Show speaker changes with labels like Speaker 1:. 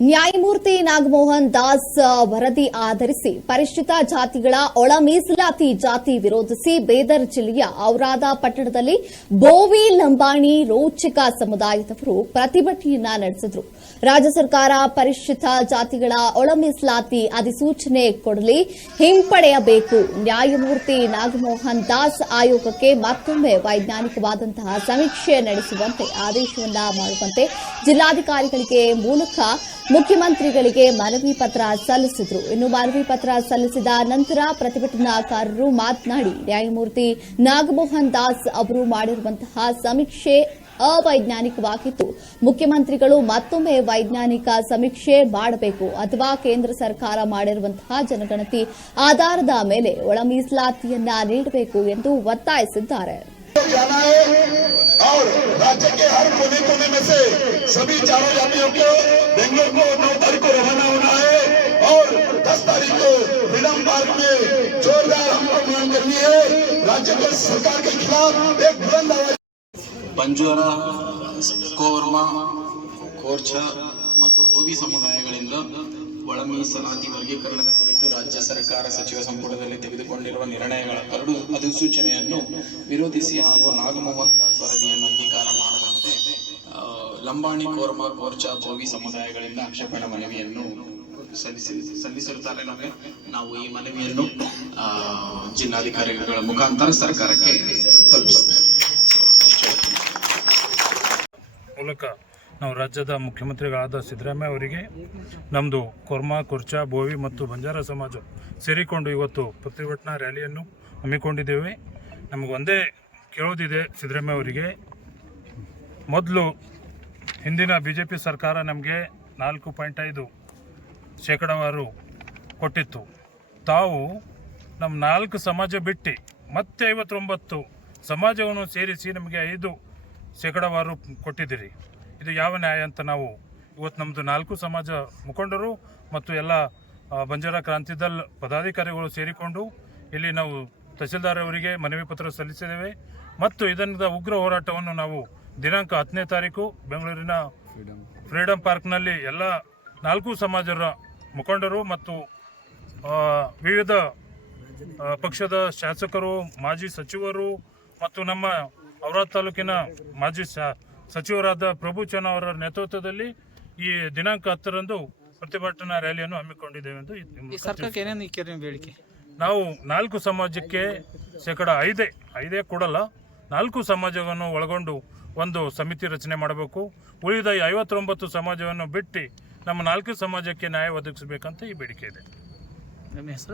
Speaker 1: ನ್ಯಾಯಮೂರ್ತಿ ನಾಗಮೋಹನ್ ದಾಸ್ ವರದಿ ಆಧರಿಸಿ ಪರಿಷ್ಠಿತ ಜಾತಿಗಳ ಒಳ ಮೀಸಲಾತಿ ಜಾತಿ ವಿರೋಧಿಸಿ ಬೇದರ್ ಜಿಲ್ಲೆಯ ಔರಾದ ಪಟ್ಟಣದಲ್ಲಿ ಬೋವಿ ಲಂಬಾಣಿ ರೋಚಕ ಸಮುದಾಯದವರು ಪ್ರತಿಭಟನೆಯನ್ನ ನಡೆಸಿದರು. ರಾಜ್ಯ ಸರ್ಕಾರ ಪರಿಷ್ಠಿತ ಜಾತಿಗಳ ಒಳ ಮೀಸಲಾತಿ ಅಧಿಸೂಚನೆ ಕೊಡಲಿ, ಹಿಂಪಡೆಯಬೇಕು. ನ್ಯಾಯಮೂರ್ತಿ ನಾಗಮೋಹನ್ ದಾಸ್ ಆಯೋಗಕ್ಕೆ ಮತ್ತೊಮ್ಮೆ ವೈಜ್ಞಾನಿಕವಾದಂತಹ ಸಮೀಕ್ಷೆ ನಡೆಸುವಂತೆ ಆದೇಶವನ್ನ ಮಾಡುವಂತೆ ಜಿಲ್ಲಾಧಿಕಾರಿಗಳಿಗೆ ಮೂಲಕ ಮುಖ್ಯಮಂತ್ರಿಗಳಿಗೆ ಮನವಿ ಪತ್ರ ಸಲ್ಲಿಸಿದ್ರು. ಇನ್ನು ಮನವಿ ಪತ್ರ ಸಲ್ಲಿಸಿದ ನಂತರ ಪ್ರತಿಭಟನಾಕಾರರು ಮಾತನಾಡಿ, ನ್ಯಾಯಮೂರ್ತಿ ನಾಗಮೋಹನ್ ದಾಸ್ ಅವರು ಮಾಡಿರುವಂತಹ ಸಮೀಕ್ಷೆ ಅವೈಜ್ಞಾನಿಕವಾಗಿತ್ತು. ಮುಖ್ಯಮಂತ್ರಿಗಳು ಮತ್ತೊಮ್ಮೆ ವೈಜ್ಞಾನಿಕ ಸಮೀಕ್ಷೆ ಮಾಡಬೇಕು ಅಥವಾ ಕೇಂದ್ರ ಸರ್ಕಾರ ಮಾಡಿರುವಂತಹ ಜನಗಣತಿ ಆಧಾರದ ಮೇಲೆ ಒಳ ಮೀಸಲಾತಿಯನ್ನ ನೀಡಬೇಕು ಎಂದು ಒತ್ತಾಯಿಸಿದ್ದಾರೆ.
Speaker 2: और राज्य के हर कोने कोने में से सभी चारों जातियों को बेंगलोर को नौ तारीख को रवाना होना है और दस तारीख को फ्रीडम पार्क में जोरदार हमको मांग करनी है राज्य के सरकार के खिलाफ एक बुलंद आवाज
Speaker 3: ಬಂಜೋರ ಕೋರ್ಮ ಕೋರ್ಚ ಮತ್ತು ಬೋವಿ ಸಮುದಾಯಗಳಿಂದ ಒಳ ಮೀಸಲಾತಿ ವರ್ಗೀಕರಣದ ಕುರಿತು ರಾಜ್ಯ ಸರ್ಕಾರ ಸಚಿವ ಸಂಪುಟದಲ್ಲಿ ತೆಗೆದುಕೊಂಡಿರುವ ನಿರ್ಣಯಗಳ ಕರಡು ಅಧಿಸೂಚನೆಯನ್ನು ವಿರೋಧಿಸಿ ಹಾಗೂ ನಾಗಮೋಹನ್ ದಾಸ್ ವರದಿಯನ್ನು ಅಂಗೀಕಾರ ಮಾಡದಂತೆ ಲಂಬಾಣಿ ಕೋರ್ಮಾ ಕೋರ್ಚಾ ಬೋವಿ ಸಮುದಾಯಗಳಿಂದ ಆಕ್ಷೇಪಣ ಮನವಿಯನ್ನು ಸಲ್ಲಿಸಿ, ಸಲ್ಲಿಸಿರುತ್ತಾರೆ. ನಮಗೆ ನಾವು ಈ ಮನವಿಯನ್ನು ಜಿಲ್ಲಾಧಿಕಾರಿಗಳ ಮುಖಾಂತರ ಸರ್ಕಾರಕ್ಕೆ ತಲುಪಿಸುತ್ತೇವೆ.
Speaker 4: ಮೂಲಕ ನಾವು ರಾಜ್ಯದ ಮುಖ್ಯಮಂತ್ರಿಗಳಾದ ಸಿದ್ದರಾಮಯ್ಯ ಅವರಿಗೆ ನಮ್ಮದು ಕೊರ್ಮಾ, ಕುರ್ಚಾ, ಬೋವಿ ಮತ್ತು ಬಂಜಾರ ಸಮಾಜ ಸೇರಿಕೊಂಡು ಇವತ್ತು ಪ್ರತಿಭಟನಾ ರ್ಯಾಲಿಯನ್ನು ಹಮ್ಮಿಕೊಂಡಿದ್ದೇವೆ. ನಮಗೊಂದೇ ಕೇಳೋದಿದೆ ಸಿದ್ದರಾಮಯ್ಯ ಅವರಿಗೆ, ಮೊದಲು ಹಿಂದಿನ ಬಿ ಜೆ ಪಿ ಸರ್ಕಾರ ನಮಗೆ ನಾಲ್ಕು ಪಾಯಿಂಟ್ ಐದು ಶೇಕಡಾವಾರು ಕೊಟ್ಟಿತ್ತು. ತಾವು ನಮ್ಮ ನಾಲ್ಕು ಸಮಾಜ ಬಿಟ್ಟು ಮತ್ತೆ ಐವತ್ತೊಂಬತ್ತು ಸಮಾಜವನ್ನು ಸೇರಿಸಿ ನಮಗೆ ಐದು ಶೇಕಡಾವಾರು ಕೊಟ್ಟಿದ್ದೀರಿ. ಇದು ಯಾವ ನ್ಯಾಯ ಅಂತ ನಾವು ಇವತ್ತು ನಮ್ಮದು ನಾಲ್ಕು ಸಮಾಜ ಮುಖಂಡರು ಮತ್ತು ಎಲ್ಲ ಬಂಜಾರ ಕ್ರಾಂತಿದಲ್ ಪದಾಧಿಕಾರಿಗಳು ಸೇರಿಕೊಂಡು ಇಲ್ಲಿ ನಾವು ತಹಸೀಲ್ದಾರ್ ಅವರಿಗೆ ಮನವಿ ಪತ್ರ ಸಲ್ಲಿಸಿದ್ದೇವೆ. ಮತ್ತು ಇದನ್ನ ಉಗ್ರ ಹೋರಾಟವನ್ನು ನಾವು ದಿನಾಂಕ ಹತ್ತನೇ ತಾರೀಕು ಬೆಂಗಳೂರಿನ ಫ್ರೀಡಂ ಪಾರ್ಕ್ನಲ್ಲಿ ಎಲ್ಲ ನಾಲ್ಕು ಸಮಾಜರ ಮುಖಂಡರು ಮತ್ತು ವಿವಿಧ ಪಕ್ಷದ ಶಾಸಕರು ಮಾಜಿ ಸಚಿವರು ಮತ್ತು ನಮ್ಮ ಔರಾದ್ ತಾಲೂಕಿನ ಮಾಜಿ ಶಾ- ಸಚಿವರಾದ ಪ್ರಭು ಚನ್ ಅವರ ನೇತೃತ್ವದಲ್ಲಿ ಈ ದಿನಾಂಕ ಹತ್ತರಂದು ಪ್ರತಿಭಟನಾ ರ್ಯಾಲಿಯನ್ನು ಹಮ್ಮಿಕೊಂಡಿದ್ದೇವೆ ಎಂದು ಈ
Speaker 5: ಸರ್ಕಾರಕ್ಕೆ ಏನೇನು ಇಕ್ಕಿರಿ ನೀವು ಬೇಡಿಕೆ?
Speaker 4: ನಾವು ನಾಲ್ಕು ಸಮಾಜಕ್ಕೆ ಶೇಕಡ ಐದೇ ಐದೇ ಕೊಡಲ್ಲ ನಾಲ್ಕು ಸಮಾಜವನ್ನು ಒಳಗೊಂಡು ಒಂದು ಸಮಿತಿ ರಚನೆ ಮಾಡಬೇಕು. ಉಳಿದ ಐವತ್ತೊಂಬತ್ತು ಸಮಾಜವನ್ನು ಬಿಟ್ಟು ನಮ್ಮ ನಾಲ್ಕು ಸಮಾಜಕ್ಕೆ ನ್ಯಾಯ ಒದಗಿಸಬೇಕಂತ ಈ ಬೇಡಿಕೆ ಇದೆ.
Speaker 5: ನಿಮ್ಮ ಹೆಸರು?